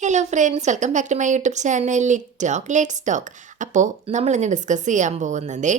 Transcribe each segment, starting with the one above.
Hello friends, welcome back to my YouTube channel lit talk let's talk. അപ്പോൾ നമ്മളിന്ന് discuss ചെയ്യാൻ പോകുന്നത്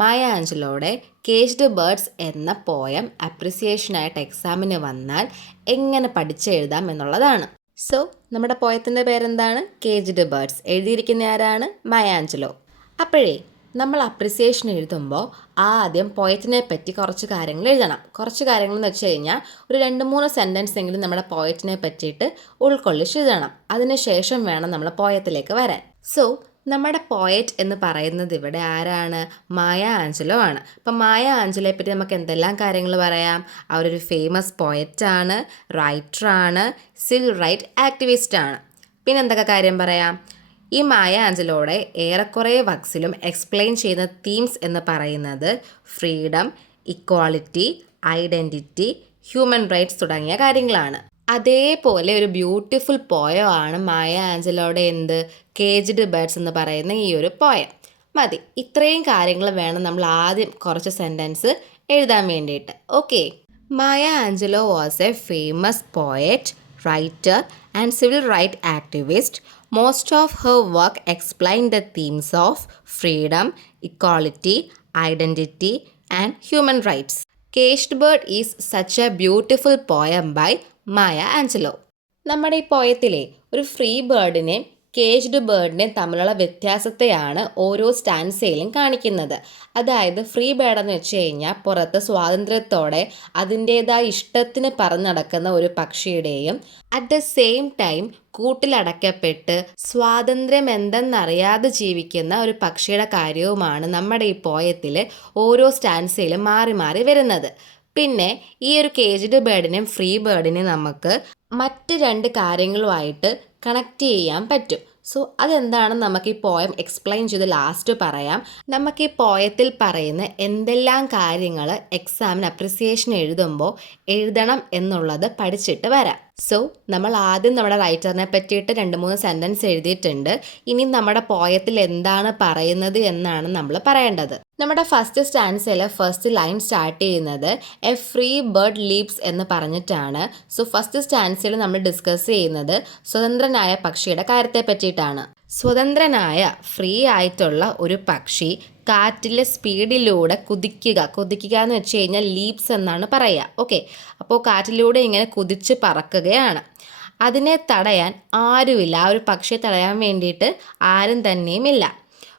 Maya ആഞ്ചലോയുടെ കേജ്ഡ് ബേർഡ്സ് എന്ന പോയം അപ്രിസിയേഷനായിട്ട് എക്സാമിന് വന്നാൽ എങ്ങനെ പഠിച്ചെഴുതാം എന്നുള്ളതാണ്. സോ നമ്മുടെ പോയത്തിൻ്റെ പേരെന്താണ്? Caged birds. എഴുതിയിരിക്കുന്ന ആരാണ്? Maya Angelou. അപ്പോഴേ നമ്മൾ അപ്രിസിയേഷൻ എഴുതുമ്പോൾ ആദ്യം പോയറ്റിനെ പറ്റി കുറച്ച് കാര്യങ്ങൾ എഴുതണം. കുറച്ച് കാര്യങ്ങൾ എന്ന് വെച്ച് കഴിഞ്ഞാൽ ഒരു 2-3 സെൻറ്റൻസ് എങ്കിലും നമ്മുടെ പോയറ്റിനെ പറ്റിയിട്ട് ഉൾക്കൊള്ളിച്ച് എഴുതണം. അതിനുശേഷം വേണം നമ്മൾ പോയത്തിലേക്ക് വരാൻ. സോ നമ്മുടെ പോയറ്റ് എന്ന് പറയുന്നത് ഇവിടെ ആരാണ്? മായ ആഞ്ചലോ ആണ്. അപ്പം മായ ആഞ്ചലോയെ പറ്റി നമുക്ക് എന്തെല്ലാം കാര്യങ്ങൾ പറയാം? അവരൊരു ഫേമസ് പോയറ്റാണ്, റൈറ്ററാണ്, സിവിൽ റൈറ്റ് ആക്ടിവിസ്റ്റാണ്. പിന്നെ എന്തൊക്കെ കാര്യം പറയാം? ഈ മായ ആഞ്ചലോയുടെ ഏറെക്കുറെ വർക്സിലും എക്സ്പ്ലെയിൻ ചെയ്യുന്ന തീംസ് എന്ന് പറയുന്നത് freedom, equality, identity, human rights തുടങ്ങിയ കാര്യങ്ങളാണ്. അതേപോലെ ഒരു ബ്യൂട്ടിഫുൾ പോയം ആണ് മായ ആഞ്ചലോയുടെ കേജ്ഡ് ബേർഡ്സ് എന്ന് പറയുന്ന ഈ ഒരു പോയം. മതി, ഇത്രയും കാര്യങ്ങൾ വേണം നമ്മൾ ആദ്യം കുറച്ച് സെൻറ്റൻസ് എഴുതാൻ വേണ്ടിയിട്ട്. Okay. Maya Angelo was A famous poet, writer and civil rights activist. Most of her work explained the themes of freedom, equality, identity and human rights. Caged Bird is such a beautiful poem by Maya Angelou. നമ്മുടെ ഈ പോയത്തിലെ ഒരു free ബേർഡിനെ caged ബേർഡിനെ തമ്മിലുള്ള വ്യത്യാസത്തെയാണ് ഓരോ സ്റ്റാൻസയിലും കാണിക്കുന്നത്. അതായത് free bird എന്ന് വെച്ച് കഴിഞ്ഞാൽ പുറത്ത് സ്വാതന്ത്ര്യത്തോടെ അതിൻ്റേതായ ഇഷ്ടത്തിന് പറന്നടക്കുന്ന ഒരു പക്ഷിയുടെയും അറ്റ് ദ സെയിം ടൈം കൂട്ടിലടക്കപ്പെട്ട് സ്വാതന്ത്ര്യം എന്തെന്നറിയാതെ ജീവിക്കുന്ന ഒരു പക്ഷിയുടെ കാര്യവുമാണ് നമ്മുടെ ഈ പോയത്തിൽ ഓരോ സ്റ്റാൻസയിലും മാറി മാറി വരുന്നത്. പിന്നെ ഈ ഒരു കേജ്ഡ് ബേർഡിനെയും ഫ്രീ ബേർഡിനെയും നമുക്ക് മറ്റ് 2 കാര്യങ്ങളുമായിട്ട് കണക്ട് ചെയ്യാൻ പറ്റും. സോ അതെന്താണെന്ന് നമുക്ക് ഈ പോയം എക്സ്പ്ലെയിൻ ചെയ്ത് ലാസ്റ്റ് പറയാം. നമുക്ക് ഈ പോയത്തിൽ പറയുന്ന എന്തെല്ലാം കാര്യങ്ങൾ എക്സാമിന് അപ്രിസിയേഷൻ എഴുതുമ്പോൾ എഴുതണം എന്നുള്ളത് പഠിച്ചിട്ട് വരാം. സോ നമ്മൾ ആദ്യം നമ്മുടെ റൈറ്ററിനെ പറ്റിയിട്ട് 2-3 സെൻറ്റൻസ് എഴുതിയിട്ടുണ്ട്. ഇനി നമ്മുടെ പോയത്തിൽ എന്താണ് പറയുന്നത് എന്നാണ് നമ്മൾ പറയേണ്ടത്. നമ്മുടെ ഫസ്റ്റ് സ്റ്റാൻസയിൽ ഫസ്റ്റ് ലൈൻ സ്റ്റാർട്ട് ചെയ്യുന്നത് എ ഫ്രീ ബേർഡ് ലീപ്സ് എന്ന് പറഞ്ഞിട്ടാണ്. സോ ഫസ്റ്റ് സ്റ്റാൻസയിൽ നമ്മൾ ഡിസ്കസ് ചെയ്യുന്നത് സ്വതന്ത്രനായ പക്ഷിയുടെ കാര്യത്തെ പറ്റിയിട്ടാണ്. സ്വതന്ത്രനായ ഫ്രീ ആയിട്ടുള്ള ഒരു പക്ഷി കാറ്റിലെ സ്പീഡിലൂടെ കുതിക്കുക എന്ന് വെച്ച് കഴിഞ്ഞാൽ ലീപ്സ് എന്നാണ് പറയുക. ഓക്കെ. അപ്പോൾ കാറ്റിലൂടെ ഇങ്ങനെ കുതിച്ച് പറക്കുകയാണ്. അതിനെ തടയാൻ ആരുമില്ല. ആ ഒരു പക്ഷിയെ തടയാൻ വേണ്ടിയിട്ട് ആരും തന്നെയുമില്ല.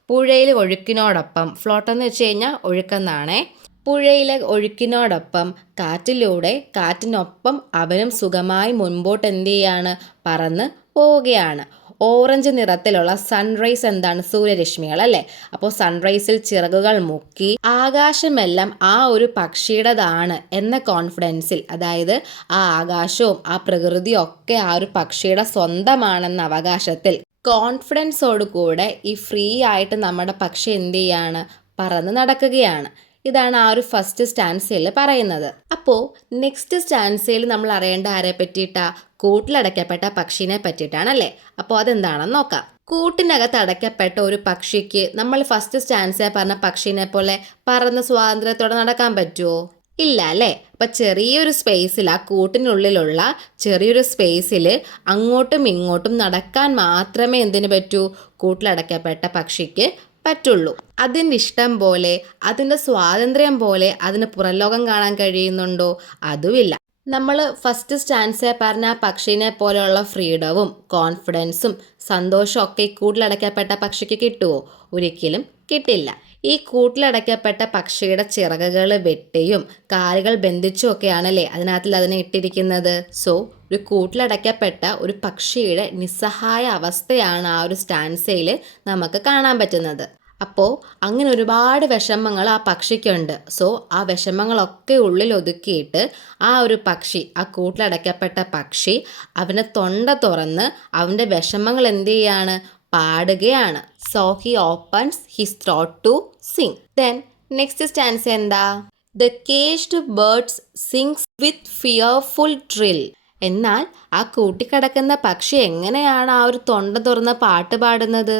പുഴയിലെ ഒഴുക്കിനോടൊപ്പം, ഫ്ലോട്ട് എന്ന് വെച്ച് കഴിഞ്ഞാൽ ഒഴുക്കെന്നാണേ. പുഴയിലെ ഒഴുക്കിനോടൊപ്പം കാറ്റിനൊപ്പം അവനും സുഖമായി മുൻപോട്ട് എന്ത് ചെയ്യാണ്? പറന്ന് പോവുകയാണ്. ഓറഞ്ച് നിറത്തിലുള്ള സൺറൈസ് എന്താണ്? സൂര്യരശ്മികൾ അല്ലേ? അപ്പോൾ സൺറൈസിൽ ചിറകുകൾ മുക്കി ആകാശമെല്ലാം ആ ഒരു പക്ഷിയുടേതാണ് എന്ന കോൺഫിഡൻസിൽ, അതായത് ആ ആകാശവും ആ പ്രകൃതിയും ഒക്കെ ആ ഒരു പക്ഷിയുടെ സ്വന്തമാണെന്ന അവകാശത്തിൽ കോൺഫിഡൻസോടുകൂടെ ഈ ഫ്രീ ആയിട്ട് നമ്മുടെ പക്ഷി എന്ത് ചെയ്യാണ്? പറന്ന് നടക്കുകയാണ്. ഇതാണ് ആ ഒരു ഫസ്റ്റ് സ്റ്റാൻസയിൽ പറയുന്നത്. അപ്പോൾ നെക്സ്റ്റ് സ്റ്റാൻസയിൽ നമ്മൾ അറിയേണ്ട ആരെ പറ്റിയിട്ടാ? കൂട്ടിലടയ്ക്കപ്പെട്ട പക്ഷിനെ പറ്റിയിട്ടാണല്ലേ. അപ്പോൾ അതെന്താണെന്ന് നോക്കാം. കൂട്ടിനകത്ത് അടയ്ക്കപ്പെട്ട ഒരു പക്ഷിക്ക് നമ്മൾ ഫസ്റ്റ് സ്റ്റാൻസയിൽ പറഞ്ഞ പക്ഷിനെ പോലെ പറന്ന് സ്വാതന്ത്ര്യത്തോടെ നടക്കാൻ പറ്റുമോ? ഇല്ല അല്ലേ. അപ്പം ചെറിയൊരു സ്പേസിൽ, ആ കൂട്ടിനുള്ളിലുള്ള ചെറിയൊരു സ്പേസിൽ അങ്ങോട്ടും ഇങ്ങോട്ടും നടക്കാൻ മാത്രമേ എന്തിനു പറ്റൂ? കൂട്ടിലടയ്ക്കപ്പെട്ട പക്ഷിക്ക് പറ്റുള്ളൂ. അതിൻ്റെ ഇഷ്ടം പോലെ, അതിൻ്റെ സ്വാതന്ത്ര്യം പോലെ അതിന് പുറംലോകം കാണാൻ കഴിയുന്നുണ്ടോ? അതുമില്ല. നമ്മൾ ഫസ്റ്റ് സ്റ്റാൻസയിൽ പറഞ്ഞ ആ പക്ഷിനെ പോലെയുള്ള ഫ്രീഡവും കോൺഫിഡൻസും സന്തോഷവും ഒക്കെ ഈ കൂട്ടിലടയ്ക്കപ്പെട്ട പക്ഷിക്ക് കിട്ടുമോ? ഒരിക്കലും കിട്ടില്ല. ഈ കൂട്ടിലടയ്ക്കപ്പെട്ട പക്ഷിയുടെ ചിറകുകൾ വെട്ടിയും കാലുകൾ ബന്ധിച്ചും ഒക്കെയാണല്ലേ അതിനെ ഇട്ടിരിക്കുന്നത്. സോ ഒരു കൂട്ടിലടയ്ക്കപ്പെട്ട ഒരു പക്ഷിയുടെ നിസ്സഹായ അവസ്ഥയാണ് ആ ഒരു സ്റ്റാൻസയിൽ നമുക്ക് കാണാൻ പറ്റുന്നത്. അപ്പോൾ അങ്ങനെ ഒരുപാട് വിഷമങ്ങൾ ആ പക്ഷിക്കുണ്ട്. സോ ആ വിഷമങ്ങളൊക്കെ ഉള്ളിൽ ഒതുക്കിയിട്ട് ആ ഒരു പക്ഷി, ആ കൂട്ടിലടയ്ക്കപ്പെട്ട പക്ഷി അവൻ്റെ തൊണ്ട തുറന്ന് അവൻ്റെ വിഷമങ്ങൾ എന്ത് ചെയ്യാണ്? പാടുകയാണ്. So he opens his throat to sing. Then next stanza എന്താ? The caged birds sings with fearful trill എന്നാൽ ആ കൂട്ടിക്കിടക്കുന്ന പക്ഷി എങ്ങനെയാണ് ആ ഒരു തൊണ്ട തുറന്ന പാട്ട് പാടുന്നത്?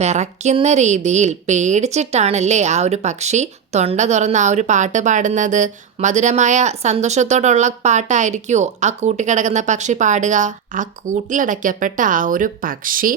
വിറയ്ക്കുന്ന രീതിയിൽ പേടിച്ചിട്ടാണല്ലേ ആ ഒരു പക്ഷി തൊണ്ട തുറന്ന് ആ ഒരു പാട്ട് പാടുന്നത്. മധുരമായ സന്തോഷത്തോടുള്ള പാട്ടായിരിക്കുമോ ആ കൂട്ടിക്കിടക്കുന്ന പക്ഷി പാടുക? ആ കൂട്ടിലടയ്ക്കപ്പെട്ട ആ ഒരു പക്ഷി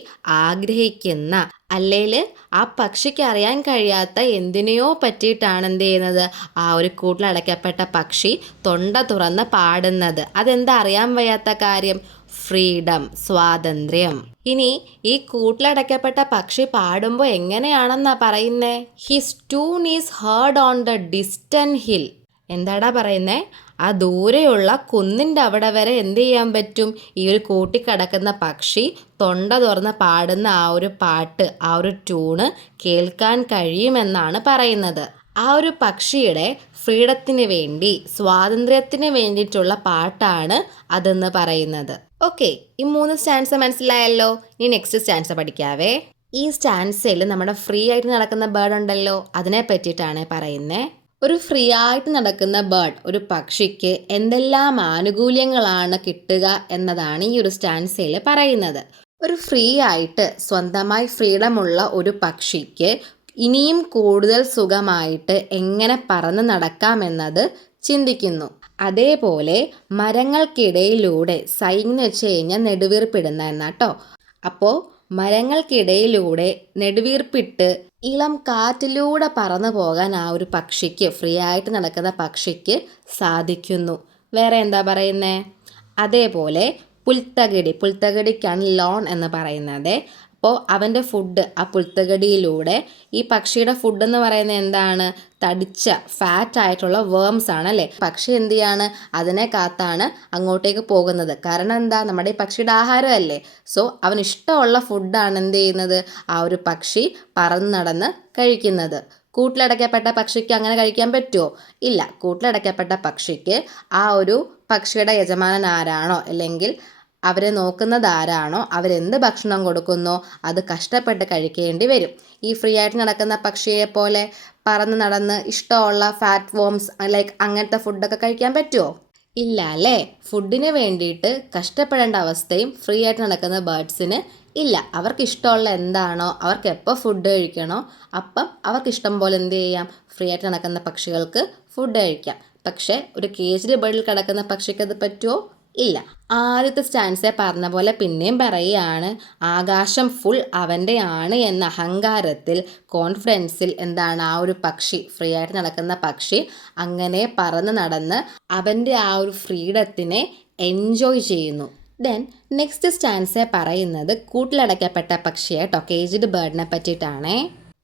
ആഗ്രഹിക്കുന്ന, അല്ലേല് ആ പക്ഷിക്ക് അറിയാൻ കഴിയാത്ത എന്തിനെയോ പറ്റിയിട്ടാണ് എന്ത് ചെയ്യുന്നത്, ആ ഒരു കൂട്ടിലടയ്ക്കപ്പെട്ട പക്ഷി തൊണ്ട തുറന്ന് പാടുന്നത്. അതെന്താ അറിയാൻ വയ്യാത്ത കാര്യം? ഫ്രീഡം, സ്വാതന്ത്ര്യം. ഇനി ഈ കൂട്ടിലടയ്ക്കപ്പെട്ട പക്ഷി പാടുമ്പോൾ എങ്ങനെയാണെന്നാ പറയുന്നേ? His tune is heard on the distant hill. എന്താടാ പറയുന്നേ? ആ ദൂരെയുള്ള കുന്നിൻ്റെ അവിടെ വരെ എന്ത് ചെയ്യാൻ പറ്റും? ഈ ഒരു കൂട്ടിക്കിടക്കുന്ന പക്ഷി തൊണ്ട തുറന്ന് പാടുന്ന ആ ഒരു പാട്ട്, ആ ഒരു ട്യൂണ് കേൾക്കാൻ കഴിയുമെന്നാണ് പറയുന്നത്. ആ ഒരു പക്ഷിയുടെ ഫ്രീഡത്തിന് വേണ്ടി, സ്വാതന്ത്ര്യത്തിന് വേണ്ടിയിട്ടുള്ള പാട്ടാണ് അതെന്ന് പറയുന്നത്. ഓക്കെ, ഈ 3 സ്റ്റാൻസ മനസ്സിലായല്ലോ. ഇനി നെക്സ്റ്റ് സ്റ്റാൻസ പഠിക്കാവേ. ഈ സ്റ്റാൻസയിൽ നമ്മുടെ ഫ്രീ ആയിട്ട് നടക്കുന്ന ബേർഡ് ഉണ്ടല്ലോ, അതിനെ പറ്റിയിട്ടാണ് പറയുന്നത്. ഒരു ഫ്രീ ആയിട്ട് നടക്കുന്ന ബേർഡ്, ഒരു പക്ഷിക്ക് എന്തെല്ലാം ആനുകൂല്യങ്ങളാണ് കിട്ടുക എന്നതാണ് ഈ ഒരു സ്റ്റാൻസയിൽ പറയുന്നത്. ഒരു ഫ്രീ ആയിട്ട് സ്വന്തമായി ഫ്രീഡമുള്ള ഒരു പക്ഷിക്ക് ഇനിയും കൂടുതൽ സുഖമായിട്ട് എങ്ങനെ പറന്ന് നടക്കാമെന്നത് ചിന്തിക്കുന്നു. അതേപോലെ മരങ്ങൾക്കിടയിലൂടെ സൈന്ന് വെച്ച് കഴിഞ്ഞാൽ നെടുവീർപ്പിടുന്ന എന്നാട്ടോ. അപ്പോൾ മരങ്ങൾക്കിടയിലൂടെ നെടുവീർപ്പിട്ട് ഇളം കാറ്റിലൂടെ പറന്നു പോകാൻ ആ ഒരു പക്ഷിക്ക്, ഫ്രീ ആയിട്ട് നടക്കുന്ന പക്ഷിക്ക് സാധിക്കുന്നു. വേറെ എന്താ പറയുന്നേ? അതേപോലെ പുൽത്തകിടിക്കാണ് ലോൺ എന്ന് പറയുന്നത്. അപ്പോൾ അവൻ്റെ ഫുഡ്, ആ പുൽത്തകടിയിലൂടെ, ഈ പക്ഷിയുടെ ഫുഡ് എന്ന് പറയുന്നത് എന്താണ്? തടിച്ച ഫാറ്റ് ആയിട്ടുള്ള വേംസ് ആണ് അല്ലേ. പക്ഷി എന്ത് ചെയ്യാണ്? അതിനെ കാത്താണ് അങ്ങോട്ടേക്ക് പോകുന്നത്. കാരണം എന്താ? നമ്മുടെ ഈ പക്ഷിയുടെ ആഹാരമല്ലേ. സോ അവന് ഇഷ്ടമുള്ള ഫുഡാണ് എന്ത് ചെയ്യുന്നത്? ആ ഒരു പക്ഷി പറന്ന് നടന്ന് കഴിക്കുന്നത്. കൂട്ടിലടയ്ക്കപ്പെട്ട പക്ഷിക്ക് അങ്ങനെ കഴിക്കാൻ പറ്റുമോ? ഇല്ല. കൂട്ടിലടയ്ക്കപ്പെട്ട പക്ഷിക്ക് ആ ഒരു പക്ഷിയുടെ യജമാനൻ ആരാണോ, അല്ലെങ്കിൽ അവരെ നോക്കുന്നത് ആരാണോ, അവരെന്ത് ഭക്ഷണം കൊടുക്കുന്നോ അത് കഷ്ടപ്പെട്ട് കഴിക്കേണ്ടി വരും. ഈ ഫ്രീ ആയിട്ട് നടക്കുന്ന പക്ഷിയെ പോലെ പറന്ന് നടന്ന് ഇഷ്ടമുള്ള ഫാറ്റ് വോംസ് ലൈക്ക് അങ്ങനത്തെ ഫുഡൊക്കെ കഴിക്കാൻ പറ്റുമോ? ഇല്ല അല്ലേ. ഫുഡിന് വേണ്ടിയിട്ട് കഷ്ടപ്പെടേണ്ട അവസ്ഥയും ഫ്രീ ആയിട്ട് നടക്കുന്ന ബേർഡ്സിന് ഇല്ല. അവർക്ക് ഇഷ്ടമുള്ള എന്താണോ, അവർക്ക് എപ്പോൾ ഫുഡ് കഴിക്കണോ അപ്പം അവർക്ക് ഇഷ്ടം പോലെ എന്ത് ചെയ്യാം, ഫ്രീ ആയിട്ട് നടക്കുന്ന പക്ഷികൾക്ക് ഫുഡ് കഴിക്കാം. പക്ഷേ ഒരു കേജ്ഡ് ബേർഡിൽ കിടക്കുന്ന പക്ഷിക്ക് അത് പറ്റുമോ? ഇല്ല. ആദ്യത്തെ സ്റ്റാൻസെ പറഞ്ഞ പോലെ പിന്നെയും പറയുകയാണ്, ആകാശം ഫുൾ അവൻ്റെ ആണ് എന്ന അഹങ്കാരത്തിൽ, കോൺഫിഡൻസിൽ എന്താണ് ആ ഒരു പക്ഷി, ഫ്രീ ആയിട്ട് നടക്കുന്ന പക്ഷി അങ്ങനെ പറന്ന് നടന്ന് അവൻ്റെ ആ ഒരു ഫ്രീഡത്തിനെ എൻജോയ് ചെയ്യുന്നു. ദെൻ നെക്സ്റ്റ് സ്റ്റാൻസെ പറയുന്നത് കൂട്ടിലടയ്ക്കപ്പെട്ട പക്ഷിയായിട്ടോ, കേജ്ഡ് ബേർഡിനെ പറ്റിയിട്ടാണേ.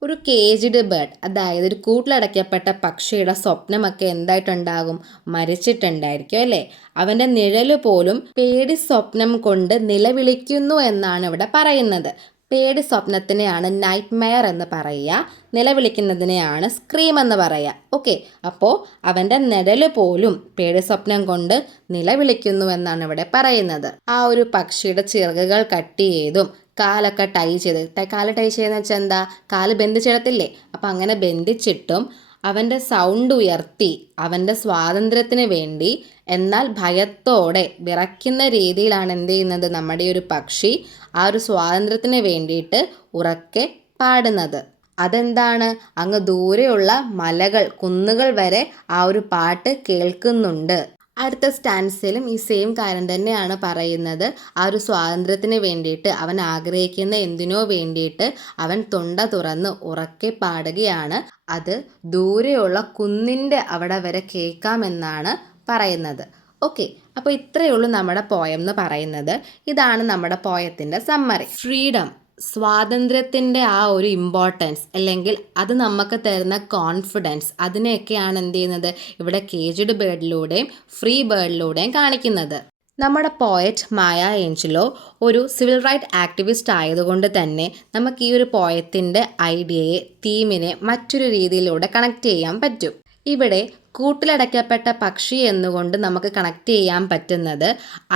ഒരു കേജ്ഡ് ബേർഡ്, അതായത് ഒരു കൂട്ടിലടയ്ക്കപ്പെട്ട പക്ഷിയുടെ സ്വപ്നമൊക്കെ എന്തായിട്ടുണ്ടാകും? മരിച്ചിട്ടുണ്ടായിരിക്കും അല്ലേ. അവൻ്റെ നിഴല് പോലും പേടി സ്വപ്നം കൊണ്ട് നിലവിളിക്കുന്നു എന്നാണ് ഇവിടെ പറയുന്നത്. പേടി സ്വപ്നത്തിനെയാണ് നൈറ്റ് മെയർ എന്ന് പറയുക, നിലവിളിക്കുന്നതിനെയാണ് സ്ക്രീം എന്ന് പറയുക. ഓക്കെ, അപ്പോൾ അവൻ്റെ നിഴല് പോലും പേടി സ്വപ്നം കൊണ്ട് നിലവിളിക്കുന്നു എന്നാണ് ഇവിടെ പറയുന്നത്. ആ ഒരു പക്ഷിയുടെ ചിറകുകൾ കട്ട് ചെയ്തും കാലൊക്കെ ടൈ ചെയ്ത്, കാല് ടൈ ചെയ്യുന്ന വെച്ചാൽ എന്താ? കാല് ബന്ധിച്ചിടത്തില്ലേ. അപ്പം അങ്ങനെ ബന്ധിച്ചിട്ടും അവൻ്റെ സൗണ്ട് ഉയർത്തി അവൻ്റെ സ്വാതന്ത്ര്യത്തിന് വേണ്ടി, എന്നാൽ ഭയത്തോടെ വിറയ്ക്കുന്ന രീതിയിലാണ് എന്ത് ചെയ്യുന്നത്, നമ്മുടെ ഒരു പക്ഷി ആ ഒരു സ്വാതന്ത്ര്യത്തിന് വേണ്ടിയിട്ട് ഉറക്കെ പാടുന്നത്. അതെന്താണ്? അങ്ങ് ദൂരെയുള്ള മലകൾ, കുന്നുകൾ വരെ ആ ഒരു പാട്ട് കേൾക്കുന്നുണ്ട്. അടുത്ത സ്റ്റാൻസിലും ഈ സെയിം കാര്യം തന്നെയാണ് പറയുന്നത്. ആ ഒരു സ്വാതന്ത്ര്യത്തിന് വേണ്ടിയിട്ട്, അവൻ ആഗ്രഹിക്കുന്ന എന്തിനോ വേണ്ടിയിട്ട് അവൻ തൊണ്ട തുറന്ന് ഉറക്കെ പാടുകയാണ്. അത് ദൂരെയുള്ള കുന്നിൻ്റെ അവിടെ വരെ കേൾക്കാമെന്നാണ് പറയുന്നത്. ഓക്കെ, അപ്പോൾ ഇത്രയേ ഉള്ളൂ നമ്മുടെ പോയം എന്ന് പറയുന്നത്. ഇതാണ് നമ്മുടെ പോയത്തിൻ്റെ സമ്മറി. ഫ്രീഡം, സ്വാതന്ത്ര്യത്തിൻ്റെ ആ ഒരു ഇമ്പോർട്ടൻസ്, അല്ലെങ്കിൽ അത് നമുക്ക് തരുന്ന കോൺഫിഡൻസ്, അതിനെയൊക്കെയാണ് എന്ത് ചെയ്യുന്നത് ഇവിടെ കേജ്ഡ് ബേർഡിലൂടെയും ഫ്രീ ബേർഡിലൂടെയും കാണിക്കുന്നത്. നമ്മുടെ പോയറ്റ് മായ ഏഞ്ചലോ ഒരു സിവിൽ റൈറ്റ് ആക്ടിവിസ്റ്റ് ആയതുകൊണ്ട് തന്നെ നമുക്ക് ഈ ഒരു പോയത്തിൻ്റെ ഐഡിയയെ, തീമിനെ മറ്റൊരു രീതിയിലൂടെ കണക്ട് ചെയ്യാൻ പറ്റും. ഇവിടെ കൂട്ടിലടയ്ക്കപ്പെട്ട പക്ഷി എന്നുകൊണ്ട് നമുക്ക് കണക്ട് ചെയ്യാൻ പറ്റുന്നത്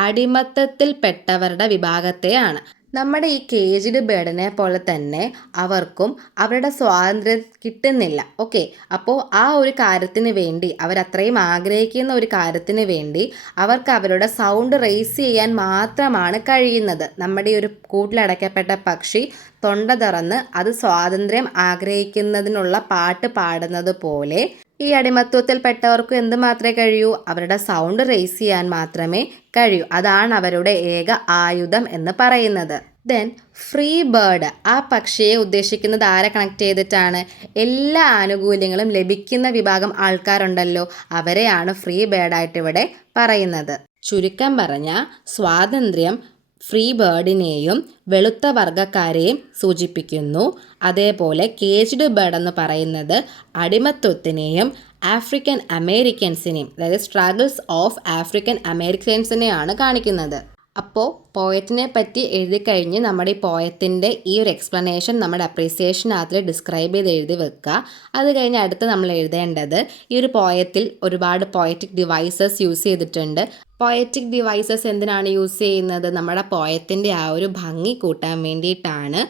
അടിമത്തത്തിൽപ്പെട്ടവരുടെ വിഭാഗത്തെയാണ്. നമ്മുടെ ഈ കേജ്ഡ് ബേർഡിനെ പോലെ തന്നെ അവർക്കും അവരുടെ സ്വാതന്ത്ര്യം കിട്ടുന്നില്ല. ഓക്കെ, അപ്പോൾ ആ ഒരു കാര്യത്തിന് വേണ്ടി അവരത്രയും ആഗ്രഹിക്കുന്ന ഒരു കാര്യത്തിന് വേണ്ടി അവർക്ക് അവരുടെ സൗണ്ട് റേസ് ചെയ്യാൻ മാത്രമാണ് കഴിയുന്നത്. നമ്മുടെ ഈ ഒരു കൂട്ടിലടയ്ക്കപ്പെട്ട പക്ഷി തൊണ്ട തുറന്ന് അത് സ്വാതന്ത്ര്യം ആഗ്രഹിക്കുന്നതിനുള്ള പാട്ട് പാടുന്നത് പോലെ ഈ അടിമത്വത്തിൽപ്പെട്ടവർക്കും എന്ത് മാത്രമേ കഴിയൂ? അവരുടെ സൗണ്ട് റേസ് ചെയ്യാൻ മാത്രമേ കഴിയൂ. അതാണ് അവരുടെ ഏക ആയുധം എന്ന് പറയുന്നത്. ദെൻ ഫ്രീ ബേർഡ്, ആ പക്ഷിയെ ഉദ്ദേശിക്കുന്നത് ആരെ കണക്ട് ചെയ്തിട്ടാണ്? എല്ലാ ആനുകൂല്യങ്ങളും ലഭിക്കുന്ന വിഭാഗം ആൾക്കാരുണ്ടല്ലോ, അവരെയാണ് ഫ്രീ ബേർഡായിട്ട് ഇവിടെ പറയുന്നത്. ചുരുക്കം പറഞ്ഞാൽ സ്വാതന്ത്ര്യം ഫ്രീ ബേർഡിനെയും വെളുത്ത വർഗ്ഗക്കാരെയും സൂചിപ്പിക്കുന്നു. അതേപോലെ കേജ്ഡ് ബേർഡ് എന്ന് പറയുന്നത് അടിമത്വത്തിനെയും ആഫ്രിക്കൻ അമേരിക്കൻസിനെയും, അതായത് സ്ട്രഗിൾസ് ഓഫ് ആഫ്രിക്കൻ അമേരിക്കൻസിനെയാണ് കാണിക്കുന്നത്. അപ്പോൾ പോയറ്റിനെ പറ്റി എഴുതി കഴിഞ്ഞ് നമ്മുടെ ഈ പോയത്തിൻ്റെ ഈ ഒരു എക്സ്പ്ലനേഷൻ നമ്മുടെ അപ്രീസിയേഷനകത്തിൽ ഡിസ്ക്രൈബ് ചെയ്ത് എഴുതി വെക്കുക. അത് കഴിഞ്ഞ് അടുത്ത് നമ്മൾ എഴുതേണ്ടത്, ഈ ഒരു പോയത്തിൽ ഒരുപാട് പോയറ്റിക് ഡിവൈസസ് യൂസ് ചെയ്തിട്ടുണ്ട്. പോയറ്റിക് ഡിവൈസസ് എന്തിനാണ് യൂസ് ചെയ്യുന്നത്? നമ്മുടെ പോയത്തിൻ്റെ ആ ഒരു ഭംഗി കൂട്ടാൻ വേണ്ടിയിട്ടാണ്.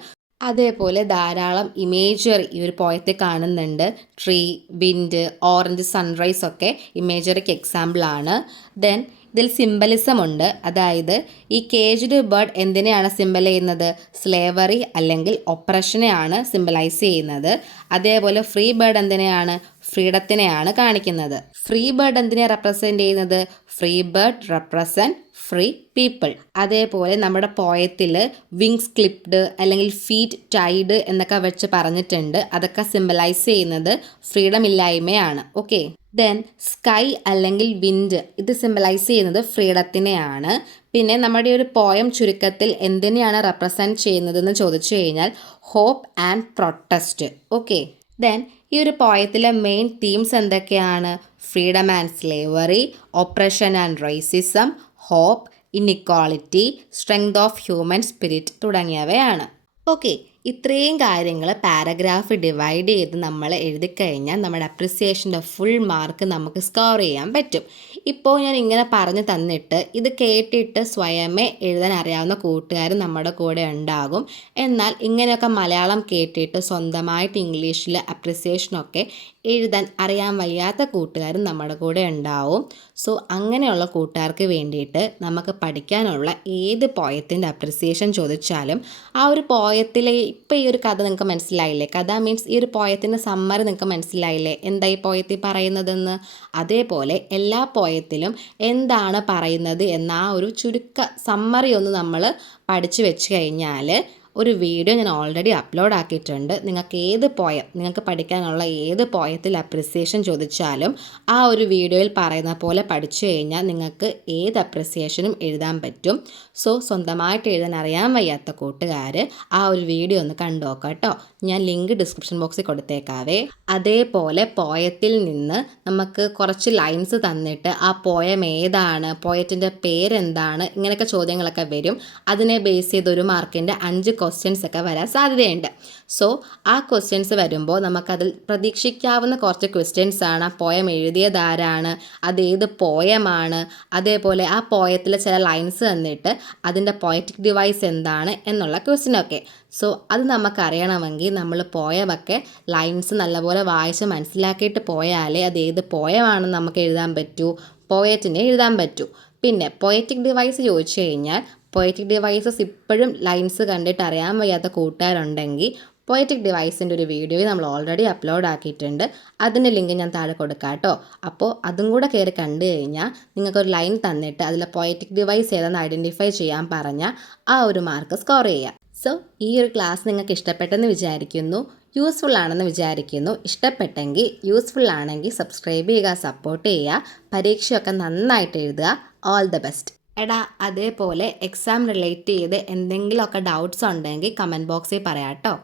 അതേപോലെ ധാരാളം ഇമേജറി ഈ ഒരു പോയത്തിൽ കാണുന്നുണ്ട്. ട്രീ, വിൻഡ്, ഓറഞ്ച്, സൺറൈസ് ഒക്കെ ഇമേജറിക്ക് എക്സാമ്പിളാണ്. ദെൻ ഇതിൽ സിംബലിസം ഉണ്ട്. അതായത് ഈ കേജ്ഡ് ബേർഡ് എന്തിനെയാണ് സിംബൽ ചെയ്യുന്നത്? സ്ലേവറി അല്ലെങ്കിൽ ഒപ്രഷനെയാണ് സിംബലൈസ് ചെയ്യുന്നത്. അതേപോലെ ഫ്രീ ബേർഡ് എന്തിനെയാണ്? ഫ്രീഡത്തിനെയാണ് കാണിക്കുന്നത്. ഫ്രീ ബേർഡ് എന്തിനെ റെപ്രസെൻറ്റ് ചെയ്യുന്നത്? Free bird represent free people. അതേപോലെ നമ്മുടെ പോയത്തിൽ വിങ്സ് ക്ലിപ്ഡ് അല്ലെങ്കിൽ ഫീറ്റ് ടൈഡ് എന്നൊക്കെ വെച്ച് പറഞ്ഞിട്ടുണ്ട്. അതൊക്കെ സിംബലൈസ് ചെയ്യുന്നത് ഫ്രീഡം ഇല്ലായ്മയാണ്. ഓക്കെ, ദെൻ സ്കൈ അല്ലെങ്കിൽ വിൻഡ്, ഇത് സിംബലൈസ് ചെയ്യുന്നത് ഫ്രീഡത്തിനെയാണ്. പിന്നെ നമ്മുടെ ഒരു പോയം ചുരുക്കത്തിൽ എന്തിനെയാണ് റെപ്രസെൻറ്റ് ചെയ്യുന്നതെന്ന് ചോദിച്ചു കഴിഞ്ഞാൽ hope and protest. Okay, then ഈ ഒരു പോയത്തിലെ മെയിൻ തീംസ് എന്തൊക്കെയാണ്? Freedom and slavery, oppression and racism, hope, inequality, strength of human spirit തുടങ്ങിയവയാണ്. ഓക്കെ, ഇത്രയും കാര്യങ്ങൾ പാരഗ്രാഫ് ഡിവൈഡ് ചെയ്ത് നമ്മൾ എഴുതിക്കഴിഞ്ഞാൽ നമ്മുടെ അപ്രിസിയേഷൻ്റെ ഫുൾ മാർക്ക് നമുക്ക് സ്കോർ ചെയ്യാൻ പറ്റും. ഇപ്പോൾ ഞാൻ ഇങ്ങനെ പറഞ്ഞു തന്നിട്ട് ഇത് കേട്ടിട്ട് സ്വയമേ എഴുതാൻ അറിയാവുന്ന കൂട്ടുകാർ നമ്മുടെ കൂടെ ഉണ്ടാകും. എന്നാൽ ഇങ്ങനെയൊക്കെ മലയാളം കേട്ടിട്ട് സ്വന്തമായിട്ട് ഇംഗ്ലീഷിൽ അപ്രിസിയേഷനൊക്കെ എഴുതാൻ അറിയാൻ വയ്യാത്ത കൂട്ടുകാരും നമ്മുടെ കൂടെ ഉണ്ടാവും. സോ അങ്ങനെയുള്ള കൂട്ടുകാർക്ക് വേണ്ടിയിട്ട് നമുക്ക് പഠിക്കാനുള്ള ഏത് പോയത്തിൻ്റെ അപ്രിസിയേഷൻ ചോദിച്ചാലും ആ ഒരു പോയത്തിലെ ഇപ്പോൾ ഈ ഒരു കഥ നിങ്ങൾക്ക് മനസ്സിലായില്ലേ? കഥ മീൻസ് ഈ ഒരു പോയത്തിൻ്റെ സമ്മറി നിങ്ങൾക്ക് മനസ്സിലായില്ലേ? എന്താ ഈ പോയത്തിൽ പറയുന്നതെന്ന്? അതേപോലെ എല്ലാ പോയത്തിലും എന്താണ് പറയുന്നത് എന്ന ആ ഒരു ചുരുക്ക സമ്മറി ഒന്ന് നമ്മൾ പഠിച്ചു വെച്ച് കഴിഞ്ഞാൽ ഒരു വീഡിയോ ഞാൻ ഓൾറെഡി അപ്ലോഡ് ആക്കിയിട്ടുണ്ട്. നിങ്ങൾക്ക് പഠിക്കാനുള്ള ഏത് പോയത്തിൽ അപ്രിസിയേഷൻ ചോദിച്ചാലും ആ ഒരു വീഡിയോയിൽ പറയുന്ന പോലെ പഠിച്ചു കഴിഞ്ഞാൽ നിങ്ങൾക്ക് ഏത് അപ്രിസിയേഷനും എഴുതാൻ പറ്റും. സോ സ്വന്തമായിട്ട് എഴുതാൻ അറിയാൻ വയ്യാത്ത കൂട്ടുകാർ ആ ഒരു വീഡിയോ ഒന്ന് കണ്ടു നോക്കാം കേട്ടോ. ഞാൻ ലിങ്ക് ഡിസ്ക്രിപ്ഷൻ ബോക്സിൽ കൊടുത്തേക്കാവേ. അതേപോലെ പോയത്തിൽ നിന്ന് നമുക്ക് കുറച്ച് ലൈൻസ് തന്നിട്ട് ആ പോയം ഏതാണ്, പോയറ്റിൻ്റെ പേരെന്താണ്, ഇങ്ങനെയൊക്കെ ചോദ്യങ്ങളൊക്കെ വരും. അതിനെ ബേസ് ചെയ്ത് ഒരു മാർക്കിൻ്റെ 5 ക്വസ്റ്റ്യൻസ് ഒക്കെ വരാൻ സാധ്യതയുണ്ട്. സോ ആ ക്വസ്റ്റ്യൻസ് വരുമ്പോൾ നമുക്കതിൽ പ്രതീക്ഷിക്കാവുന്ന കുറച്ച് ക്വസ്റ്റ്യൻസ് ആണ്. ആ പോയം എഴുതിയത് ആരാണ്, അതേത് പോയമാണ്, അതേപോലെ ആ പോയത്തിലെ ചില ലൈൻസ് തന്നിട്ട് അതിൻ്റെ പോയറ്റിക് ഡിവൈസ് എന്താണ് എന്നുള്ള ക്വസ്റ്റ്യനൊക്കെ. സോ അത് നമുക്കറിയണമെങ്കിൽ നമ്മൾ പോയമൊക്കെ ലൈൻസ് നല്ലപോലെ വായിച്ച് മനസ്സിലാക്കിയിട്ട് പോയാലേ അത് ഏത് പോയമാണെന്ന് നമുക്ക് എഴുതാൻ പറ്റൂ, പോയറ്റിനെ എഴുതാൻ പറ്റൂ. പിന്നെ പോയറ്റിക് ഡിവൈസ് ചോദിച്ചു കഴിഞ്ഞാൽ പോയറ്റിക് ഡിവൈസസ് ഇപ്പോഴും ലൈൻസ് കണ്ടിട്ട് അറിയാൻ വയ്യാത്ത കൂട്ടുകാരുണ്ടെങ്കിൽ പോയറ്റിക് ഡിവൈസിൻ്റെ ഒരു വീഡിയോ നമ്മൾ ഓൾറെഡി അപ്ലോഡ് ആക്കിയിട്ടുണ്ട്. അതിൻ്റെ ലിങ്ക് ഞാൻ താഴെ കൊടുക്കാം കേട്ടോ. അപ്പോൾ അതും കൂടെ കയറി കണ്ടു കഴിഞ്ഞാൽ നിങ്ങൾക്കൊരു ലൈൻ തന്നിട്ട് അതിൽ പോയറ്റിക് ഡിവൈസ് ഏതാണെന്ന് ഐഡൻറ്റിഫൈ ചെയ്യാൻ പറഞ്ഞാൽ ആ ഒരു മാർക്ക് സ്കോർ ചെയ്യാം. സോ ഈ ഒരു ക്ലാസ് നിങ്ങൾക്ക് ഇഷ്ടപ്പെട്ടെന്ന് വിചാരിക്കുന്നു, യൂസ്ഫുൾ ആണെന്ന് വിചാരിക്കുന്നു. ഇഷ്ടപ്പെട്ടെങ്കിൽ, യൂസ്ഫുൾ ആണെങ്കിൽ സബ്സ്ക്രൈബ് ചെയ്യുക, സപ്പോർട്ട് ചെയ്യുക. പരീക്ഷയൊക്കെ നന്നായിട്ട് എഴുതുക. All the best. എടാ, അതേപോലെ എക്സാം റിലേറ്റ് ചെയ്ത് എന്തെങ്കിലുമൊക്കെ ഡൗട്ട്സ് ഉണ്ടെങ്കിൽ കമൻറ്റ് ബോക്സിൽ പറയാം കേട്ടോ.